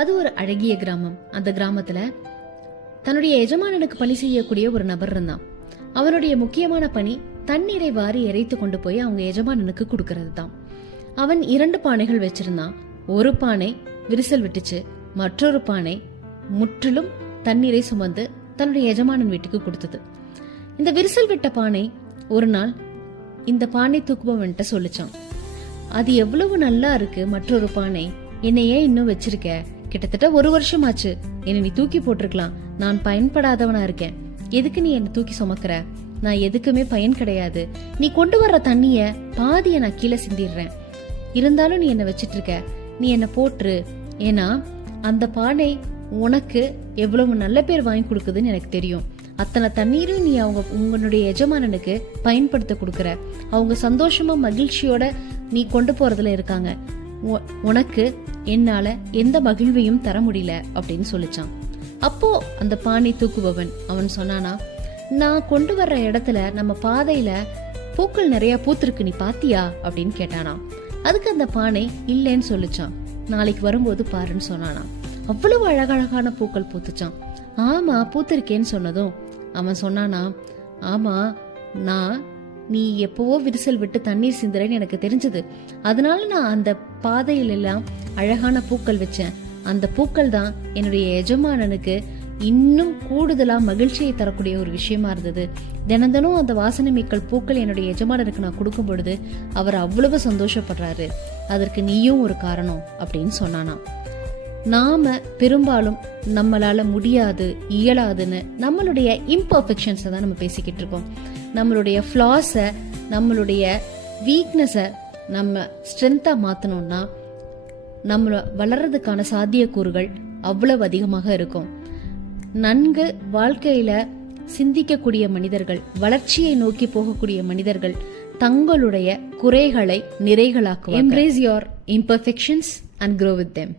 அது ஒரு அழகிய கிராமம். அந்த கிராமத்துல தன்னுடைய எஜமானனுக்கு பணி செய்யக்கூடிய ஒரு நபர் இருந்தான். அவனுடைய முக்கியமான பணி தண்ணீரை வாரி இறைத்து கொண்டு போய் அவங்க எஜமானனுக்கு கொடுக்கறது தான். அவன் 2 பானைகள் வச்சிருந்தான். ஒரு பானை விரிசல் விட்டுச்சு, மற்றொரு பானை முற்றிலும் தண்ணீரை சுமந்து தன்னுடைய எஜமானன் வீட்டுக்கு கொடுத்தது. இந்த விரிசல் விட்ட பானை ஒரு நாள் இந்த பானை தூக்குபவன்கிட்ட சொல்லிச்சான், அது எவ்வளவு நல்லா இருக்கு, மற்றொரு பானை என்னை ஏன் இன்னும் வச்சிருக்க? கிட்டத்தட்ட 1 வருஷம் ஆச்சு, என்னை நீ தூக்கி போட்டிருக்கலாம். நான் பயன்படாதவனா இருக்கேன், எதுக்கு நீ என்ன தூக்கி சுமக்கிற? நான் எதுக்குமே பயன் கிடையாது. நீ கொண்டு வர்ற தண்ணிய பாதிய நான் கீழே சிந்திடுறேன், இருந்தாலும் நீ என்ன வச்சிட்டு இருக்க, நீ என்ன போட்டுரு. ஏன்னா அந்த பானை உனக்கு எவ்வளவு நல்ல பேர் வாங்கி கொடுக்குதுன்னு எனக்கு தெரியும். அத்தனை தண்ணீரும் நீ உங்களுடைய எஜமானனுக்கு பயன்படுத்த கொடுக்கற, அவங்க சந்தோஷமா மகிழ்ச்சியோட நீ கொண்டு போறதுல இருக்காங்க. உனக்கு என்னால எந்த மகிழ்வையும் தர முடியல அப்படின்னு சொல்லிச்சான். அப்போ அந்த பானை தூக்குபவன் அவன் சொன்னானா, நான் கொண்டு வர்ற இடத்துல நம்ம பாதையில பூக்கள் நிறைய பூத்திருக்கு, நீ பாத்தியா அப்படின்னு கேட்டானா. அதுக்கு அந்த பானை இல்லைன்னு சொல்லிச்சான். நாளைக்கு வரும்போது பாருன்னு சொன்னானா. அவ்வளவு அழகழகான பூக்கள் பூத்துச்சான். ஆமா பூத்திருக்கேன்னு சொன்னதும் அவன் சொன்னானா, ஆமா நீ எப்பவோ விரிசல் விட்டு தண்ணீர் சிந்துறேன்னு எனக்கு தெரிஞ்சது, அதனால நான் அந்த பாதையில எல்லாம் அழகான பூக்கள் வச்சேன். அந்த பூக்கள் தான் என்னுடைய எஜமானனுக்கு இன்னும் கூடுதலா மகிழ்ச்சியை தரக்கூடிய ஒரு விஷயமா இருந்தது. தினந்தனும் அந்த வாசனை மிக்க பூக்கள் என்னுடைய எஜமானனுக்கு நான் கொடுக்கும் பொழுது அவர் அவ்வளவு சந்தோஷப்படுறாரு, அதற்கு நீயும் ஒரு காரணம் அப்படின்னு சொன்னானா. நாம பெரும்பாலும் நம்மளால முடியாது, இயலாதுன்னு நம்மளுடைய இம்பர்ஃபெக்ஷன்ஸை தான் நம்ம பேசிக்கிட்டு இருக்கோம். நம்மளுடைய ஃப்ளாஸை, நம்மளுடைய வீக்னஸை நம்ம ஸ்ட்ரென்த்தா மாத்தணும்னா நம்ம வளர்றதுக்கான சாத்தியக்கூறுகள் அவ்வளவு அதிகமாக இருக்கும். நன்கு வாழ்க்கையில சிந்திக்கக்கூடிய மனிதர்கள், வளர்ச்சியை நோக்கி போகக்கூடிய மனிதர்கள் தங்களுடைய குறைகளை நிறைகளாக்குவாங்க. Embrace your imperfections and grow with them.